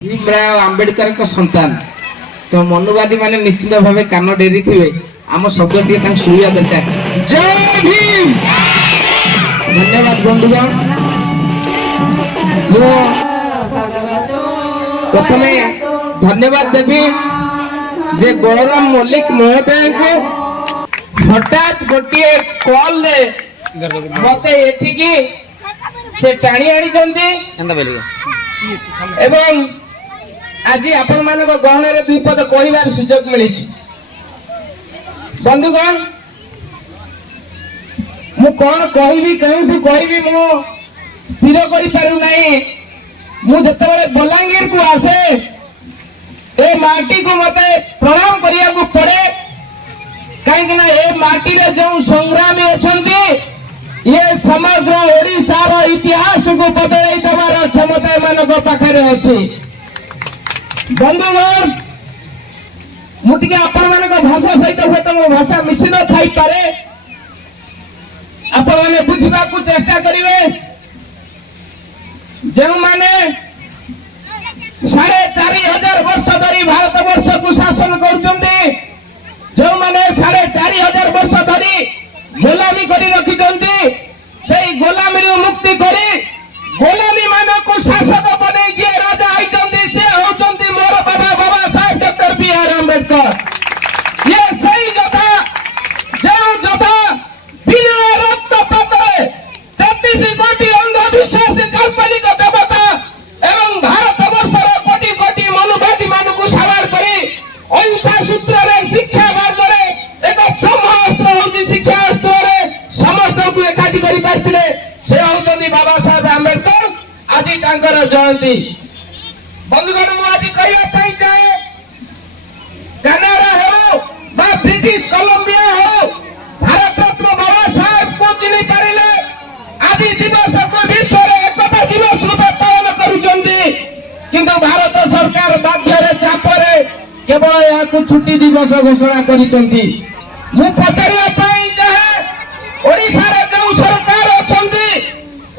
भीमराव आंबेडकर को संतान तो मनुवादी माने निश्चित भाव कान डेरी थे आम शब्द टी शुणा दरकार। जय भीम। धन्यवाद बंधुगण। प्रथम धन्यवाद देवी जे गौरम मल्लिक महोदय को हठात गोटे कॉल मत एठिकी से टाणी आनी एवं आज आपण मान गहन दुई पद कहबार सुजोग मिली। बंधुगण मु कौन कहबी कहीं कहबी मु स्थिर करि पारु नाही। मु जतबेले बलांगीर को आसे ए माटी को मते प्रणाम करिया को पड़े कहीं ना ए माटी रे जो संग्रामी अछंती ये समग्र ओडिशा रो इतिहास को बदलाई देवार क्षमता मानक पाखरे अछि। बंधुगण मुटिके आपण मानक भाषा सहित हुए मो भाषा मिश्रित थाई पारे आपण माने बुझिबा को चेष्टा करिवे। जो माने 4500 वर्ष धरी भारत वर्ष को शासन करछन्ते जो माने 4500 वर्ष धरी गोलामी करी रखिछन्ते सेई गोलामी रो मुक्ति करी गोलामी मानक शासक बनै जे राजा आइछन्ते से होछन्ते मोर बाबा बाबा साहेब डॉक्टर बी.आर. आंबेडकर। ये सही जथा जो जथा बिना रक्त पत्रे 33 कोटी अंधविश्वास काल्पनिक देवता एवं भारत वर्षर कोटी कोटी मनुवादी मानक सवार करी अहिंसा सूत्र रे शिक्षा मार्ग रे एक ब्रह्मास्त्र होची शिक्षा अस्त्र रे समस्त को एकाठी करी पारथिले से होचंदी बाबा साहेब आंबेडकर। आज तांकर जयंती। बंधुगण मु आज कहिया पई चाहे कनाडा हो बा ब्रिटिश कोलंबिया हो भारत रत्न बाबा साहेब को चिनी पारिले आज दिवस को विश्व रे एकता दिवस रूपे पालन करूचंदी किंतु भारत सरकार बाध्य रे चाप रे केवल या को छुट्टी दिवस घोषणा करिचंदी। मु पचारिया पई चाहे ओडिसा रे जो सरकार अछंदी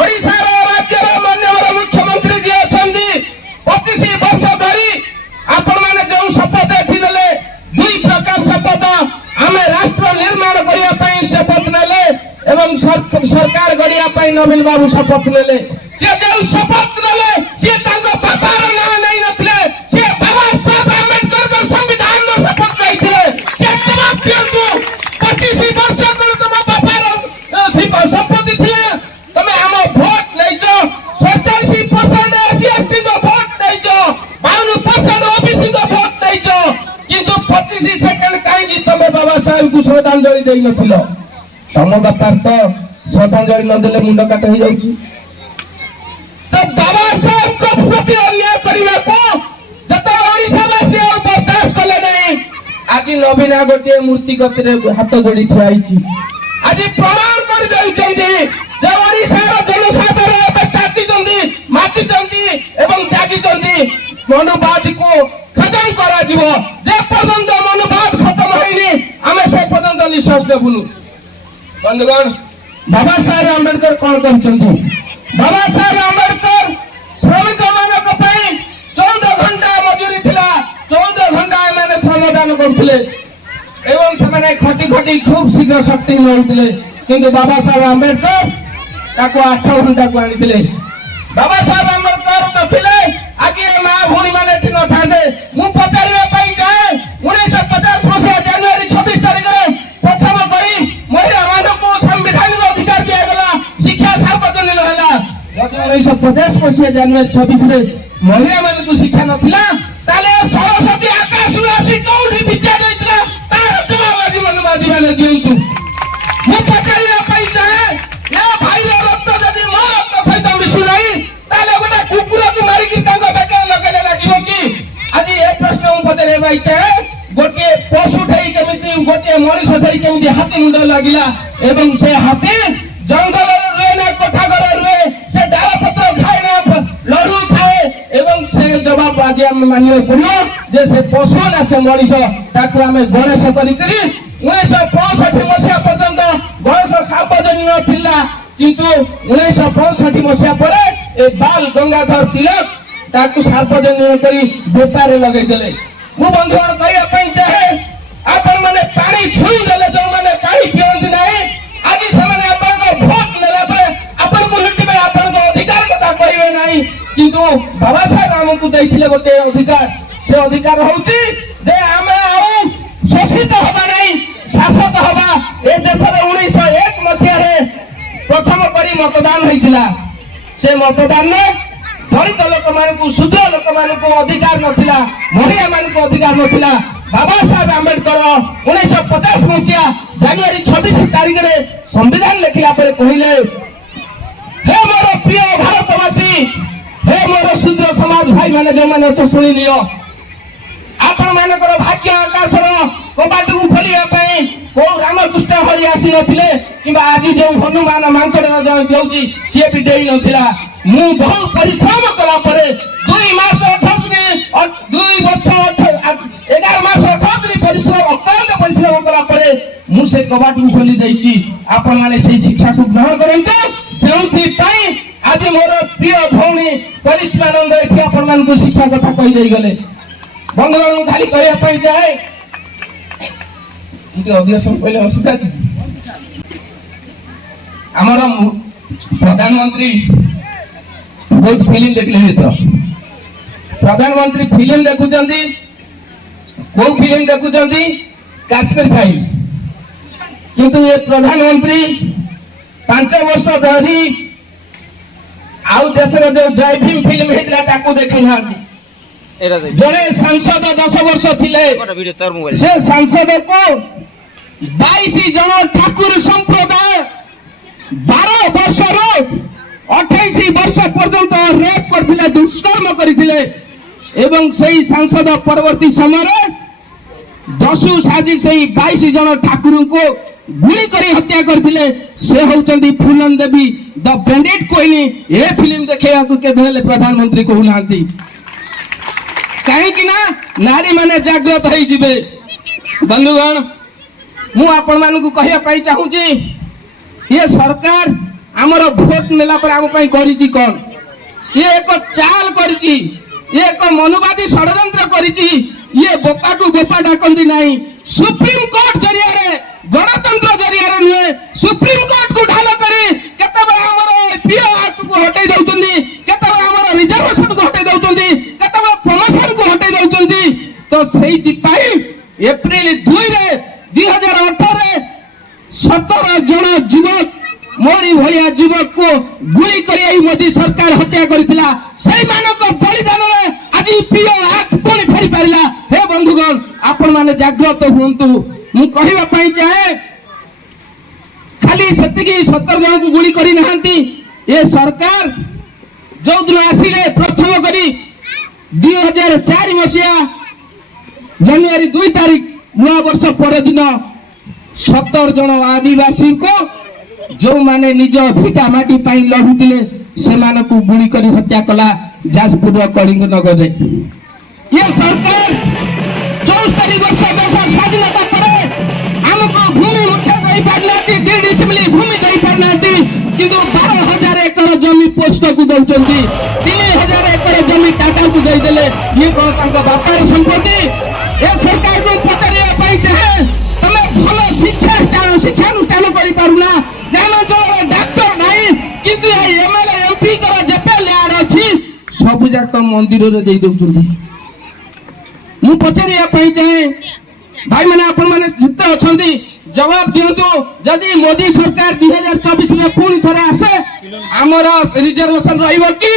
ओडिसा रे राज्य रे माननीय मुख्यमंत्री जी अछंदी 25 वर्ष धरी आपण माने जो शपथ एथिले दुई प्रकार शपथ आमे राष्ट्र निर्माण करिया पई शपथ नेले एवं सरकार गढ़िया पई नवीन बाबू शपथ नेले। से जो शपथ नेले से तांको बाबार नाम नै नथले से बाबा साहेब आंबेडकर को संविधान नो शपथ लैथिले से जवाब दियंतु 25 वर्ष को तुम बाबार शपथ दिथिले तमे हम वोट लैजो 47% एससी को वोट लैजो 52% ओबीसी को वोट लैजो किंतु 25 सेकंड काहे तमे बाबा साहेब को श्रद्धांजलि देई नथिलो। समबापार तो श्रद्धांजलि न देले मुंड काट हो जाउची। तो बाबा साहेब को प्रति अन्याय करिवे को जत ओडिसा वासी और बर्दाश्त कले नहीं। आज नवीना गोटे मूर्ति गतिरे हाथ जोड़ी छिआईची आज प्रणाम कर दैछन्ती जे ओडिसा रो जनसाधारण पे ताती जंदी माती जंदी एवं जागी जंदी मनुवाद को खत्म करा जीवो जे पर्यंत मनुवाद खत्म होइनी हमें से पर्यंत निश्वास देबुनु। बंधुगण बाबा साहेब आंबेडकर कौन कहछन्ती बाबा साहेब आंबेडकर श्रमिक मानक पई 14 घंटा मजूरी थिला 14 घंटा माने श्रमदान करथिले एवं से खटी खटी खूब शीघ्र शक्ति मिलुथिले किंतु बाबा साहेब आंबेडकर ताको 8 घंटा को आनिथिले। बाबा साहेब आंबेडकर नथिले आज ए मां भूणी माने थि न थांदे। मु पचारिया पई चाहे 1950 मसिया जनवरी 26 तारिख रे प्रथम करी महिला मानक संविधानिक अधिकार दिया गला शिक्षा सार्वजनिक होला। 1950 मसिया जनवरी 26 रे महिला मानक शिक्षा नथिला ताले सरस्वती आकाश रू आसी कोठी विद्या दैछला तार जवाब आज मनुवादी माने दियंतु। मु पचारिया पई चाहे या भाई रक्त जदी मो रक्त सहित मिसु नाही ताले गोटा कुकुर को मारी कि तांको बेकार लगेले लागिवो कि आज ए प्रश्न मु पचारे भाई चाहे गोटे पशु ठई केमिति गोटे मनुष्य ठई केमिति हाथी मुंड लागिला एवं से हाथी जंगल रे ना कोठा घर रे से डाल पत्र खाए ना लड़ू खाए एवं से जवाब आज हम मानियो पड़ियो जे से पशु ना से मनुष्य ताको हमें गणेश करी करी 1965 मसिया पर्यंत गणेश सार्वजनिक थिला किंतु 1965 मसिया परे ए बाल गंगाधर तिलक ताकू सार्वजनिक करी बेपार लगे देले। मु बंधुगण कहया पई चाहे आपण माने पानी छुई देले जो माने पानी पियंती नाही आज समान आपण को भोट लेला पे आपण को लुटिबे आपण को अधिकार कथा कहबे नाही किंतु बाबा साहेब हमकु दैथिले गोटे अधिकार से अधिकार होउची जे आमे आउ शोषित होबा नाही शासक होबा ए देशर 1901 मसिया रे प्रथम करी मतदान होइतिला से मतदान ने दलित लोक मानकु शूद्र लोक मानकु अधिकार नथिला महिला मानकु अधिकार नथिला बाबा साहेब आंबेडकर 1950 मसिया जनवरी 26 तारिख रे संविधान लिखिला पर कहिले हे मोर प्रिय भारतवासी हे मोर शूद्र समाज भाई माने जे माने छ सुनि लियो आपण मानकर भाग्य आकाशर कबाट को खोलिया पई को रामकृष्ण हरि आसी नथिले किबा आज जो हनुमान मांकड़ देउची से भी देई नथिला मु बहुत परिश्रम कला परे 2 मास 18 दिन और 2 वर्ष 11 मास 18 दिन परिश्रम अत्यंत परिश्रम कला परे मु से कबाट को खोली देइची आपण माने से शिक्षा को ग्रहण करंतु जेउथि पई आज मोर प्रिय भौणी करिश्मानंद एठी आपण मान को शिक्षा कथा कहि देई गले बंगलोर खाली कहया पई चाहे इनके अधिवेशन पहले असुविधा थी हमारा प्रधानमंत्री बहुत फिल्म देखले तो प्रधानमंत्री फिल्म देखुचंदी को फिल्म देखुचंदी काश्मीर फाइल किंतु ये प्रधानमंत्री 5 वर्ष धरी आउ देश रे जो जय भीम फिल्म हेतला ताको देखि नांदी जने सांसद 10 वर्ष थिले से सांसद को 22 जन ठाकुर संप्रदाय 12 वर्ष रो 28 वर्ष पर्यंत रेप करथिले दुष्कर्म करथिले एवं सही सांसद परवर्ती समय दसु साजी सही 22 जन ठाकुर को गुली करी हत्या करथिले से होचंदी फूलन देवी द बैंडेड कोइनी ए फिल्म देखैया को के भेले प्रधानमंत्री को हुलांती कहीं कि ना नारी माने जागृत होई जिबे बंधुगण मु आपण मान को कहया पाई चाहू छी ये सरकार हमरो वोट नेला पर हम पई करिची कोन ये एक चाल करिची ये एक मनोवादी षडयंत्र करिची ये बोपा को बोपा डाकंदी नाही सुप्रीम कोर्ट जरिया रे गणतंत्र जरिया रे नुए सुप्रीम कोर्ट को ढाल करी केते बे हमरो पीओ एक्ट को हटाई दउतुंदी केते बे हमरो रिजर्वेशन को हटाई दउतुंदी केते बे प्रमोशन को हटाई दउतुंदी तो सेही दिपाई अप्रैल 2 रे 2018 रे 17 जन युवक मोरी भैया युवक को गुली करी मोदी सरकार हत्या करथिला सेही मानक बलिदान रे आज पीओ एक्ट पुणी फेरी पारिला हे बंधुगण आपण माने जागृत हुंतु मु कहिबा पई चाहे खाली सतिकी 17 जन को गुली करी नहंती ये सरकार जो दिन आसिले प्रथम करी 2004 मसिया जनवरी 2 तारिख नया वर्ष पर दिन 17 जन आदिवासी को जो माने निज भिटा माटी पाई लढुतिले से मानकु गुली करी हत्या कला जाजपुर कलिंग नगर रे ये सरकार 74 वर्ष देश स्वाधीनता पर हमको भूमि मुठ्ठे दई पारनाती 1.5 डिसिमिली भूमि दई पारनाती किंतु 12,000 एकड़ जमी पोस्ट को दउचंती 3,000 एकड़ जमी टाटा को दई देले ये कोन तांका बापार संपत्ति ए सरकार को पचारिया पाई चाहे तमे भलो शिक्षा अनुष्ठान करि पारुना ग्रामांचल डॉक्टर नाही किंतु एमएलए एमपी कर जते लैंड अछि सब जाक मंदिर रे देई दउचंती मु पचारिया पाई चाहे भाई माने आपण माने जिते अछंती जवाब दियंतु जदी मोदी सरकार 2024 रे पुणी थरे आसे हमरा रिजर्वेशन रहिबो की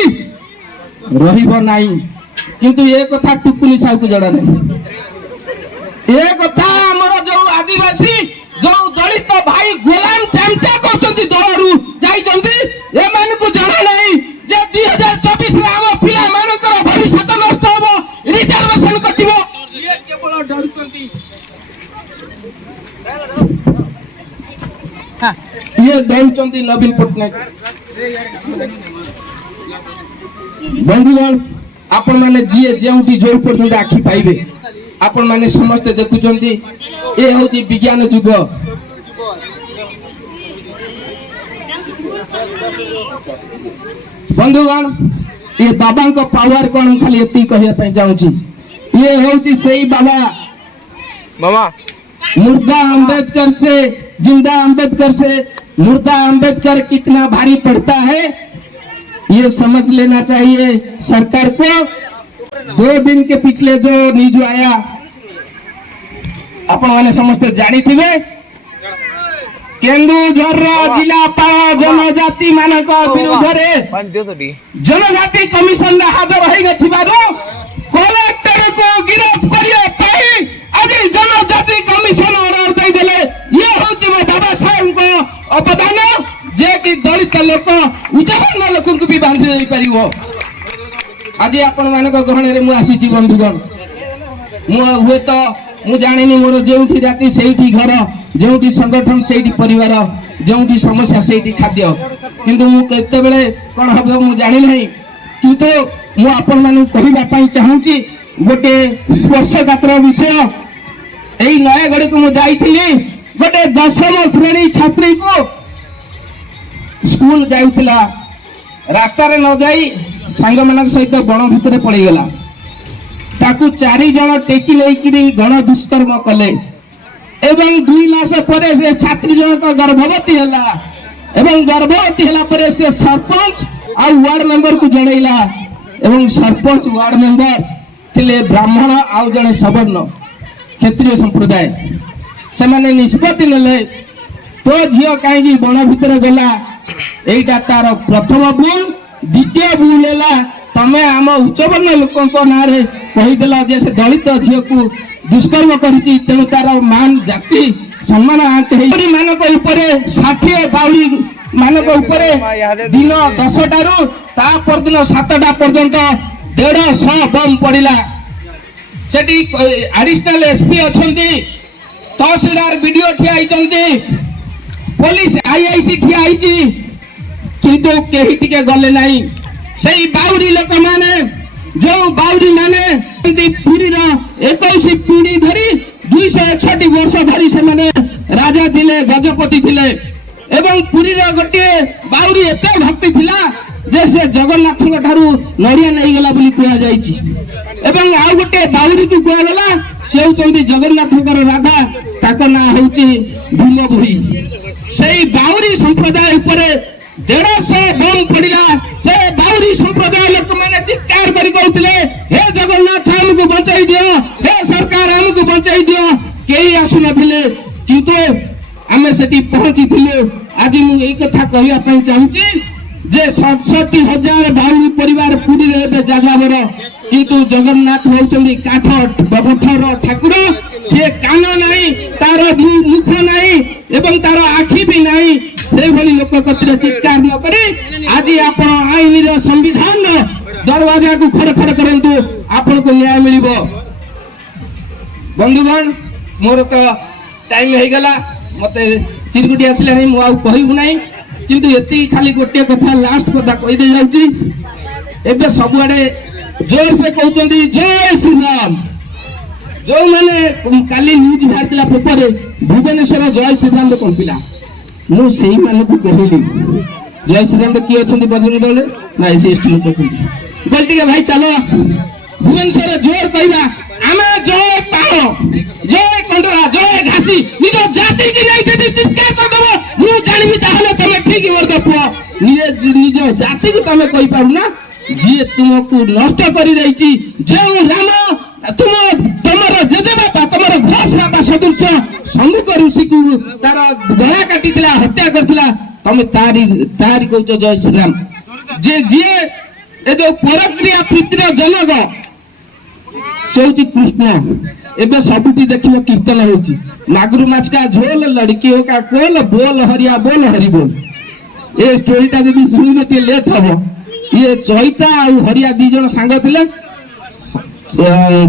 रहिबो नाही किंतु ए कथा टुकुनी साहू को जडा नाही ए कथा हमरा जो आदिवासी जो दलित भाई गोलाम चामचा करचंती दलरु जाई चंती ए मान को जडा नाही जे 2024 रे हम पिला मानकर भविष्य नष्ट होबो रिजर्वेशन कटिबो ये केवल डरचंती हां ये डरचंती नवीन पटनायक बंधुगण आपण माने जिए जेउटी जोर पर्यंत आखि पाइबे आपण माने समस्त देखुचंती ए होती विज्ञान युग बंधुगण ये बाबा को पावर कौन खाली एति कहया पे चाहूची ये होची सही बाबा मामा मुर्दा अंबेडकर से जिंदा अंबेडकर से मुर्दा अंबेडकर कितना भारी पड़ता है ये समझ लेना चाहिए सरकार को। 2 दिन के पिछले जो न्यूज आया आपण माने समस्त जानी थिबे केन्दुझर जिलापाल जनजाति मानक विरुद्ध रे जनजाति कमिशन हाजर होई गथिबारो कलेक्टर को गिरफ्त करिया पाई आज जनजाति कमिशन ऑर्डर दे देले ये होची में बाबा साहब को अवदान जे कि दलित लोक उजावन लोक को भी बांधि दे परिवो। आज आपण मानक गहण रे मु आसीची बंधुगण मु हुए तो मु जानिनी मोर जेउठी राती सेठी घर जेउठी संगठन सेठी परिवार जेउठी समस्या सेठी खाद्य किंतु मु केते बेले कोन हबो मु जानि नहीं किंतु मु आपण मानु कहिबा पई चाहूची गोटे स्पर्शकातर विषय एई नयगढ़ को मु जाईथिली गोटे 10वीं श्रेणी छात्री को स्कूल जाउतला रास्ता रे न जाई संग मानक सहित बण भितरे पड़ी गला ताकू 4 जण टेकी लेकिरी गण दुष्कर्म कले एवं 2 मास परे से छात्री जनक गर्भवती हला एवं गर्भवती हला परे से सरपंच आ वार्ड मेंबर को जणैला एवं सरपंच वार्ड मेंबर थिले ब्राह्मण आ जणे सवर्ण क्षत्रिय संप्रदाय से माने निष्पत्ति नेले तो झियो काई बण भितर गला एटा तार प्रथम भूल द्वितीय भूल हैला तमे आम उच्चवर्ण लोक नारे कहीदेल जे से दलित झील को दुष्कर्म करी तेणु तार मान जाति सम्मान आंच मानक 60 बाउरी मानक दिन 10टारू ता परदिन 7टा पर्यंत 150 बम पड़िला सेठी एडिशनल एसपी अछंती तहसीलदार वीडियो ठिया आइचंती पुलिस आईआईसी ठिया आइची किंतु केही टिके गले नाही सही बाउरी लोक माने जो बाउरी माने पुरी 21 पीढ़ी धरी 261 वर्ष धरी से माने राजा थिले गजपति थिले एवं पुरी गोटे बाउरी एते भक्ति थिला जे से जगन्नाथ ठारू नड़िया नहीं गला बोली कहा जाईची एवं आ गोटे बाउरी को कहा गला से होचंदी जगन्नाथ राधा ताको ना होची भीम भोई सही बाउरी संप्रदाय ऊपर 150 बम पड़िला से बाउरी संप्रदाय लोक माने चित्कार करी कहउतले हे जगन्नाथ हमको बचाई दियो हे सरकार हमको बचाई दियो केही आसु नथिले किंतु आमे सेठी पहुंची थिले आज मु एई कथा कहिया पई चाहूची जे 67,000 बाउरी परिवार पुरी रे जाजाबर किंतु जगन्नाथ होचंदी काठ बबठर ठाकुर से कान नाही तार मुख नाही एवं तार आखि भी नाही से भली लोक कतरे चित्कार न करी आज आपण आईन रे संविधान दरवाजा को खड़खड़ करंतु आपण को न्याय मिलिबो। बंधुगण मोर तो टाइम हे गला मते चिरगुटी आसले नहीं मु आ कहिबु नाही किंतु एती खाली गोटे कथा लास्ट कथा कहि दे जाउची एबे सब आडे जोर से कहउचंदी जय श्री राम जो माने काली न्यूज भारतला पेपर भुवनेश्वर जय श्री राम रे कंपिला मु सेही माने को कहली जय श्री राम की अछंती बजरंग दल ना एसी एसटी लोक अछंती गलती के भाई चलो भुवनेश्वर जोर कहबा आमे जय पाओ जय कंडरा जय घासी निज जाति की जाई से चित्कार कर दबो मु जानिबी ताहले तमे ठीक वर्द निज जाति को तमे कहि पारु ना जे तुमको नष्ट करी दैची जे राम तुमर जेजे बापा तुमर घोष बापा सदृश सम्मुख ऋषि को तार गला काटी हत्या करथिला तमे तारी कहउछ जय श्री राम जे ए जो परक्रिया पृथ्वीर जनक से होची कृष्ण एबे सबुटी देखियो कीर्तन होची मागुर माछ का झोल लड़की का कोल बोल हरिया बोल हरि बोल ए स्टोरीटा जदी सुनिबे ते लेट हबो ये चैता और हरिया 2 जण सांग थिले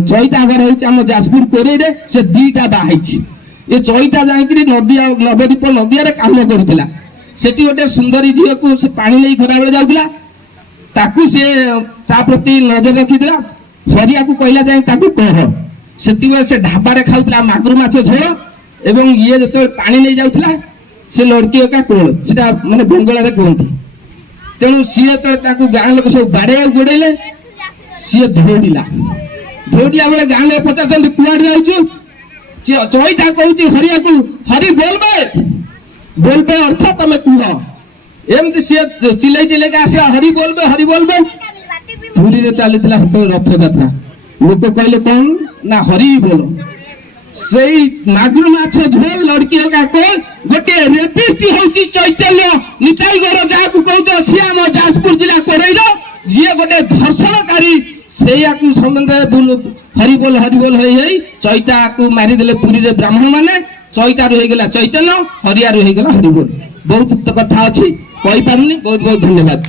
चैता घर होची हम जाजपुर कोरे रे से 2टा बाहाइची ये चैता जाईकरी नदी नवदीप नदी रे काम करथिला सेठी गोटे सुंदरी झियो को से पानी नै खरा बेले जाउतिला ताकू से ता प्रति नजर रखिदिला हरिया को कहला जाय ताकू कह सेती से ढाबा रे खाउतिला मागुर माछ झोल एवं ये जतो पानी नै जाउतिला से लड़की का कोल सेटा माने बंगला रे कहंती तेणु सी गाँ लोक सब बाड़े गोड़े सी दौड़ा बेले गाँ लोग पचार कुआड़े जाऊँ चईता कहूँ हरिया को हरि बोलबे अर्थ तमे कह एमती सी चिल्ले चिल्ले आस हरि बोलबे पुरी रे चली रथ यात्रा लोक कहले कौन ना हरि बोल से मागुर माछ झोल लड़की का कौन गोटे रेपिस्ट होची चैतन्य निताई गौर जहाँ कहते सी आम जाजपुर जिला कोड़ईर जी गोटे धर्षणकारी से समझे हरि बोल चैता को मारिदेले पुरी रे ब्राह्मण माने चैता रुगला चैतन्य हरिया रुगला हरि बोल बहुत कथा अच्छी कही पारुनी बहुत बहुत धन्यवाद।